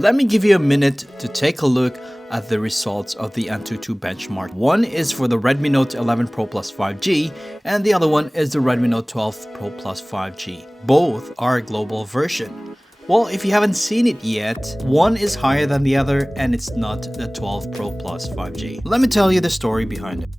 Let me give you a minute to take a look at the results of the Antutu benchmark. One is for the Redmi Note 11 Pro Plus 5G and the other one is the Redmi Note 12 Pro Plus 5G. Both are a global version. Well, if you haven't seen it yet, one is higher than the other and it's not the 12 Pro Plus 5G. Let me tell you the story behind it.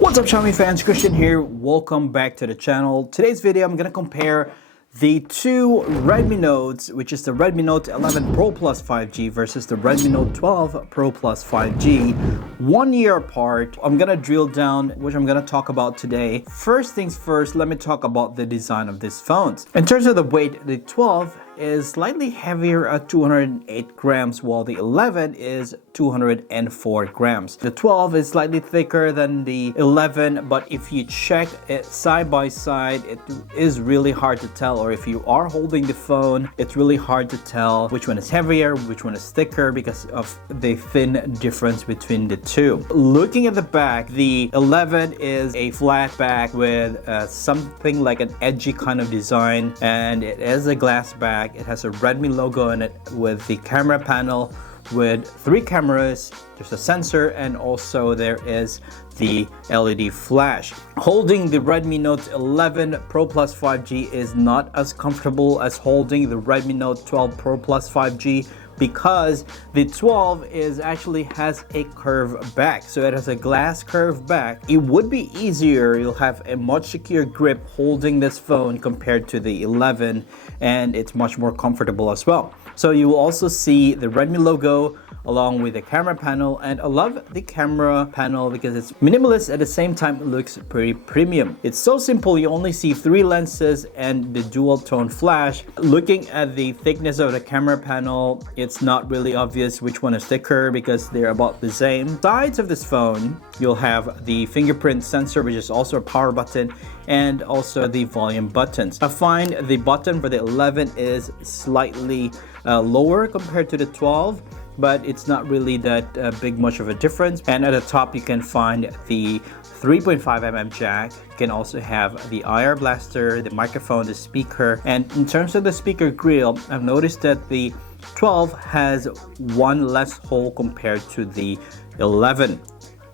What's up Xiaomi fans, Christian here. Welcome back to the channel. Today's video, I'm gonna compare the two Redmi Notes, which is the Redmi Note 11 Pro Plus 5G versus the Redmi Note 12 Pro Plus 5G, 1 year apart. I'm gonna drill down, which I'm gonna talk about today. First things first, let me talk about the design of these phones. In terms of the weight, the 12 is slightly heavier at 208 grams, while the 11 is 204 grams. The 12 is slightly thicker than the 11, but if you check it side by side, it is really hard to tell, or if you are holding the phone, it's really hard to tell which one is heavier, which one is thicker because of the thin difference between the two. Looking at the back, the 11 is a flat back with something like an edgy kind of design, and it is a glass back. It has a Redmi logo in it with the camera panel with 3 cameras. There's a sensor and also there is the LED flash. Holding the Redmi Note 11 Pro Plus 5G is not as comfortable as holding the Redmi Note 12 Pro Plus 5G because the 12 actually has a curved back, so it has a glass curved back. It would be easier, you'll have a much secure grip holding this phone compared to the 11, and it's much more comfortable as well. So you will also see the Redmi logo along with the camera panel, and I love the camera panel because it's minimalist at the same time it looks pretty premium. It's so simple, you only see 3 lenses and the dual tone flash. Looking at the thickness of the camera panel, it's not really obvious which one is thicker because they're about the same. Sides of this phone, you'll have the fingerprint sensor, which is also a power button, and also the volume buttons. I find the button for the 11 is slightly lower compared to the 12, but it's not really that big much of a difference. And at the top you can find the 3.5mm jack. You can also have the IR blaster, the microphone, the speaker. And in terms of the speaker grill, I've noticed that the 12 has 1 less hole compared to the 11.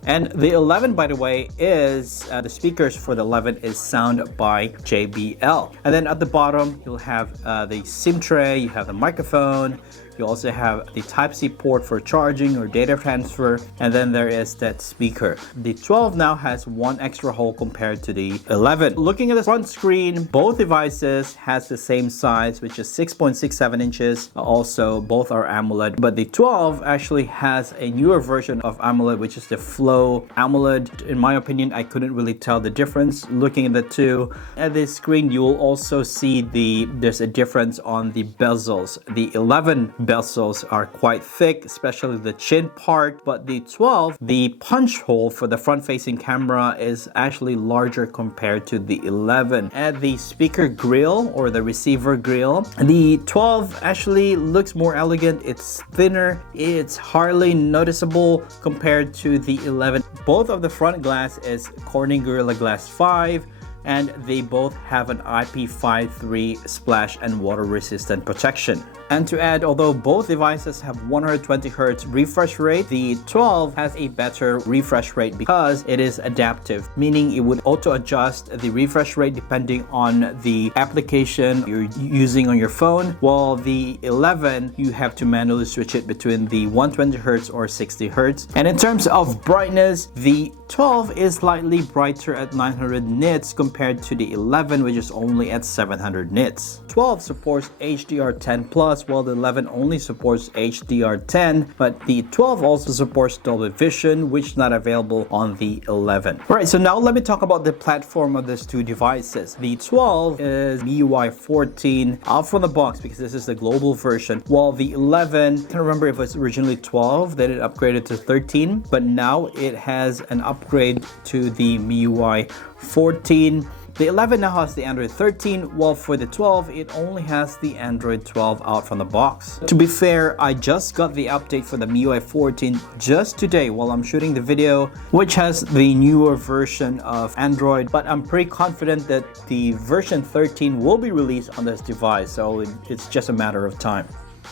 And the 11, by the way, is the speakers for the 11 is sound by JBL. And then at the bottom, you'll have the SIM tray, you have the microphone, you also have the Type-C port for charging or data transfer, and then there is that speaker. The 12 now has 1 extra hole compared to the 11. Looking at the front screen, both devices has the same size, which is 6.67 inches. Also, both are AMOLED, but the 12 actually has a newer version of AMOLED, which is the Flow AMOLED. In my opinion, I couldn't really tell the difference looking at the two. At this screen, you will also see there's a difference on the bezels. The 11 bezels are quite thick, especially the chin part, but the 12, the punch hole for the front-facing camera is actually larger compared to the 11. At the speaker grill or the receiver grill, the 12 actually looks more elegant. It's thinner, it's hardly noticeable compared to the 11. Both of the front glass is Corning Gorilla Glass 5, and they both have an IP53 splash and water resistant protection. And to add, although both devices have 120Hz refresh rate, the 12 has a better refresh rate because it is adaptive, meaning it would auto adjust the refresh rate depending on the application you're using on your phone, while the 11 you have to manually switch it between the 120Hz or 60Hz. And in terms of brightness, the 12 is slightly brighter at 900 nits compared to the 11, which is only at 700 nits. 12 supports HDR10+, while the 11 only supports HDR10, but the 12 also supports Dolby Vision, which is not available on the 11. Alright, so now let me talk about the platform of these two devices. The 12 is MIUI 14 out from the box because this is the global version, while the 11, I can't remember if it was originally 12, then it upgraded to 13, but now it has an upgrade to the MIUI 14. The 11 now has the Android 13, while for the 12, it only has the Android 12 out from the box. To be fair, I just got the update for the MIUI 14 just today while I'm shooting the video, which has the newer version of Android, but I'm pretty confident that the version 13 will be released on this device, so it's just a matter of time.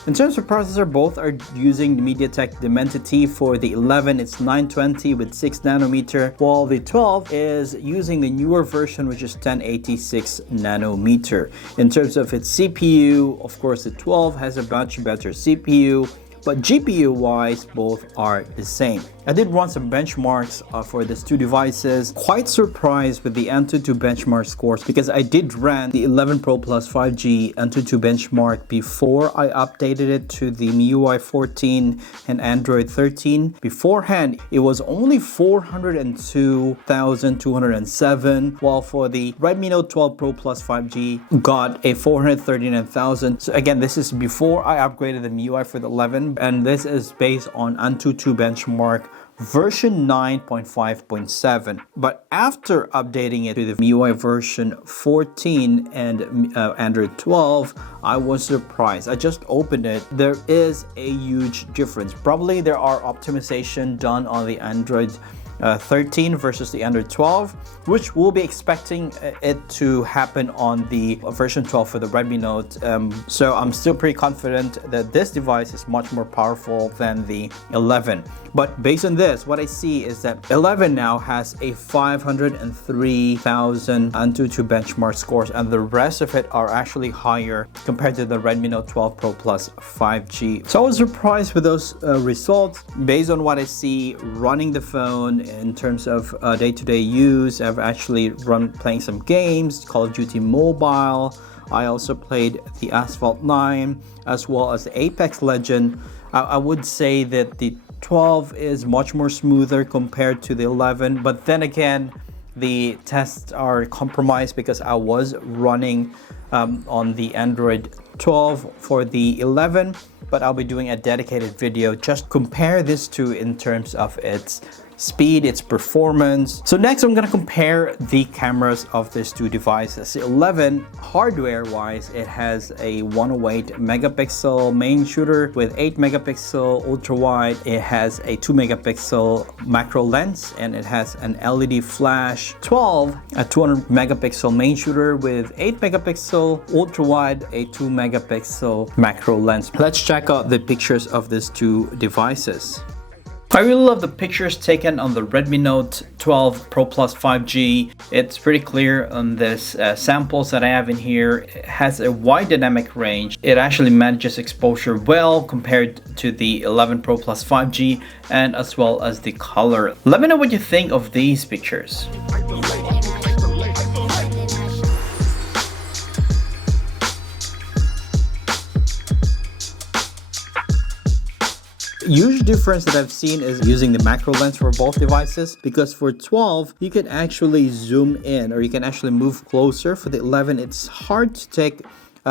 In terms of processor, both are using the MediaTek Dimensity. For the 11, it's 920 with 6 nanometer, while the 12 is using the newer version, which is 1086 nanometer. In terms of its CPU, of course, the 12 has a much better CPU, but GPU wise, both are the same. I did run some benchmarks for these two devices. Quite surprised with the Antutu benchmark scores because I did run the 11 Pro Plus 5G Antutu benchmark before I updated it to the MIUI 14 and Android 13. Beforehand, it was only 402,207, while for the Redmi Note 12 Pro Plus 5G got a 439,000. So again, this is before I upgraded the MIUI for the 11, and this is based on Antutu benchmark version 9.5.7. But after updating it to the MIUI version 14 and Android 12, I was surprised. I just opened it. There is a huge difference. Probably there are optimization done on the Android 13 versus the Android 12, which we'll be expecting it to happen on the version 12 for the Redmi Note. So I'm still pretty confident that this device is much more powerful than the 11. But based on this, what I see is that 11 now has a 503,000 Antutu benchmark scores, and the rest of it are actually higher compared to the Redmi Note 12 Pro Plus 5G. So I was surprised with those results. Based on what I see running the phone in terms of day-to-day use, I've actually playing some games, Call of Duty Mobile. I also played the Asphalt 9 as well as the Apex Legend. I would say that the 12 is much more smoother compared to the 11, but then again, the tests are compromised because I was running on the Android 12 for the 11, but I'll be doing a dedicated video just compare this two in terms of its speed, its performance. So next I'm going to compare the cameras of these two devices. The 11, hardware wise, it has a 108 megapixel main shooter with 8 megapixel ultra wide. It has a 2 megapixel macro lens, and it has an LED flash. 12, a 200 megapixel main shooter with 8 megapixel ultra wide, a 2 megapixel macro lens. Let's check out the pictures of these two devices. I really love the pictures taken on the Redmi Note 12 Pro Plus 5G. It's pretty clear on this samples that I have in here. It has a wide dynamic range. It actually manages exposure well compared to the 11 Pro Plus 5G, and as well as the color. Let me know what you think of these pictures. Huge difference that I've seen is using the macro lens for both devices, because for 12 you can actually zoom in, or you can actually move closer. For the 11 it's hard to take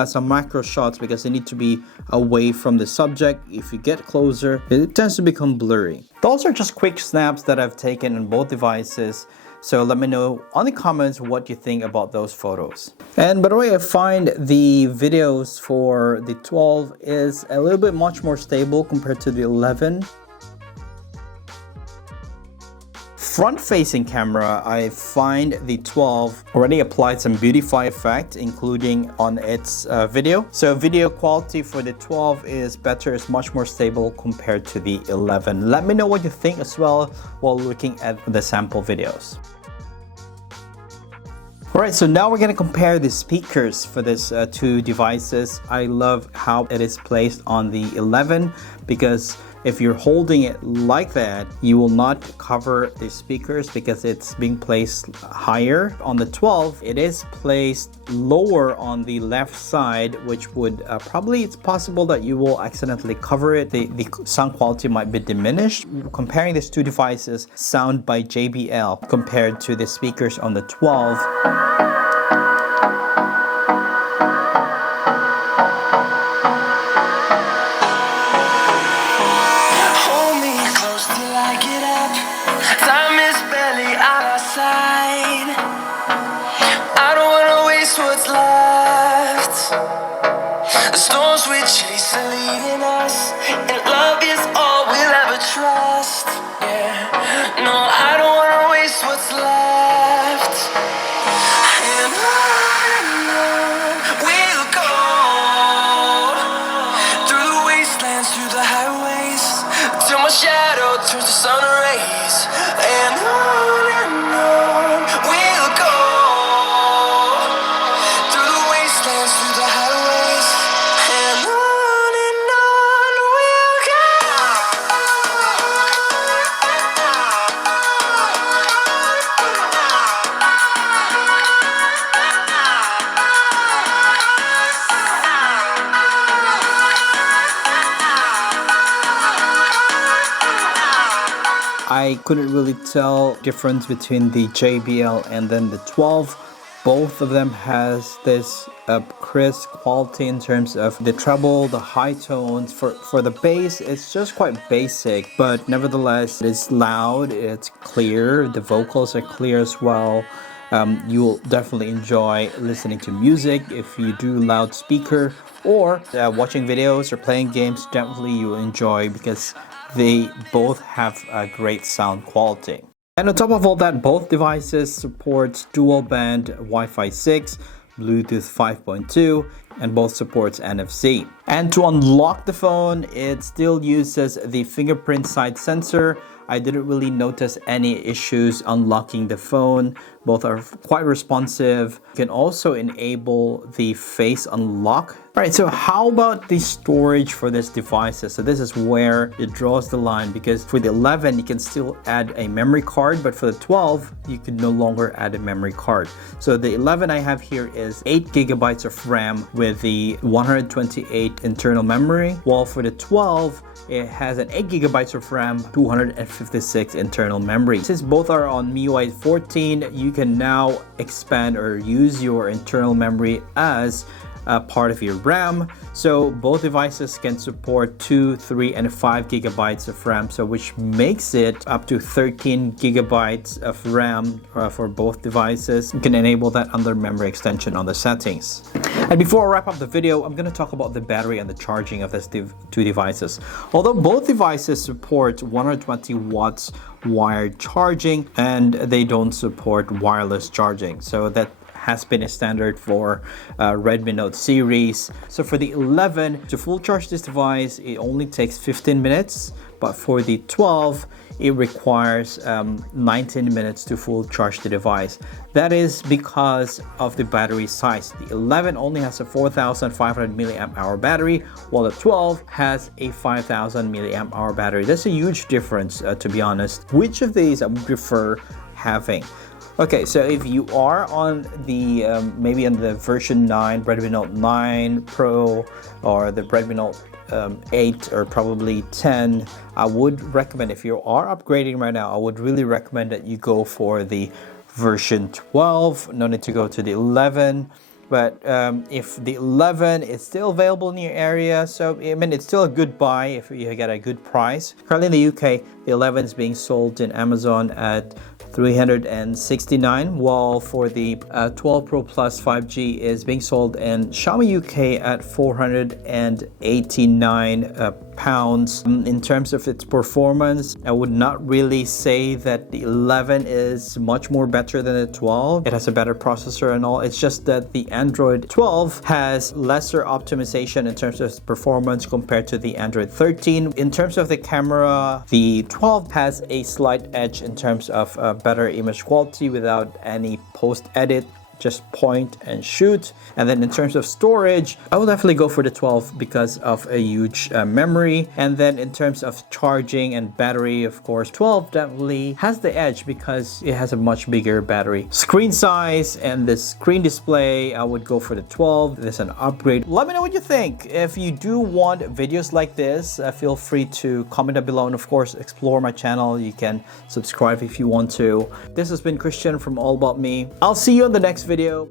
some macro shots because they need to be away from the subject. If you get closer, it tends to become blurry. Those are just quick snaps that I've taken on both devices. So let me know on the comments what you think about those photos. And by the way, I find the videos for the 12 is a little bit much more stable compared to the 11. Front-facing camera, I find the 12 already applied some beautify effect, including on its video. So video quality for the 12 is better, it's much more stable compared to the 11. Let me know what you think as well while looking at the sample videos. Alright, so now we're going to compare the speakers for these two devices. I love how it is placed on the 11, because if you're holding it like that, you will not cover the speakers because it's being placed higher. On the 12, it is placed lower on the left side, which would probably, it's possible that you will accidentally cover it. The sound quality might be diminished. Comparing these two devices, sound by JBL compared to the speakers on the 12. The storms we chase are leading us, and love is all we'll ever trust. Yeah, no, I don't wanna waste what's left. And on we'll go through the shadow turns to sun rays, and on we'll go through the wastelands, through the highways, and on we'll go. I couldn't really tell difference between the JBL and then the 12. Both of them has this crisp quality in terms of the treble, the high tones. For the bass, it's just quite basic, but nevertheless, it's loud, it's clear, the vocals are clear as well. You will definitely enjoy listening to music if you do loudspeaker, or watching videos or playing games. Definitely you will enjoy because they both have a great sound quality. And on top of all that, both devices support dual band Wi-Fi 6, Bluetooth 5.2, and both supports NFC. And to unlock the phone, it still uses the fingerprint side sensor. I didn't really notice any issues unlocking the phone. Both are quite responsive. You can also enable the face unlock. All right, so how about the storage for this device? So this is where it draws the line, because for the 11, you can still add a memory card, but for the 12, you can no longer add a memory card. So the 11 I have here is 8 gigabytes of RAM with the 128 internal memory, while for the 12, it has an 8 gigabytes of RAM, 256 internal memory. Since both are on MIUI 14, you can now expand or use your internal memory as part of your RAM. So both devices can support 2, 3, and 5 gigabytes of RAM, so which makes it up to 13 gigabytes of RAM for both devices. You can enable that under memory extension on the settings. And before I wrap up the video, I'm going to talk about the battery and the charging of these two devices. Although both devices support 120 watts wired charging, and they don't support wireless charging. So that has been a standard for Redmi Note series. So for the 11, to full charge this device, it only takes 15 minutes, but for the 12, it requires 19 minutes to full charge the device. That is because of the battery size. The 11 only has a 4,500 milliamp hour battery, while the 12 has a 5,000 milliamp hour battery. That's a huge difference, to be honest. Which of these I would prefer having? Okay, so if you are on the maybe on the version 9, Redmi Note 9 Pro, or the Redmi Note 8 or probably 10, I would recommend, if you are upgrading right now, I would really recommend that you go for the version 12. No need to go to the 11. But if the 11 is still available in your area, so I mean, it's still a good buy if you get a good price. Currently in the UK, the 11 is being sold in Amazon at $369, while for the 12 Pro Plus 5G is being sold in Xiaomi UK at £489. In terms of its performance, I would not really say that the 11 is much more better than the 12. It has a better processor and all. It's just that the Android 12 has lesser optimization in terms of its performance compared to the Android 13. In terms of the camera, the 12 has a slight edge in terms of better image quality without any post-edit. Just point and shoot. And then in terms of storage, I will definitely go for the 12 because of a huge memory. And then in terms of charging and battery, of course, 12 definitely has the edge because it has a much bigger battery. Screen size and the screen display, I would go for the 12. There's an upgrade. Let me know what you think. If you do want videos like this, feel free to comment down below, and of course, explore my channel. You can subscribe if you want to. This has been Christian from All About Me. I'll see you in the next video.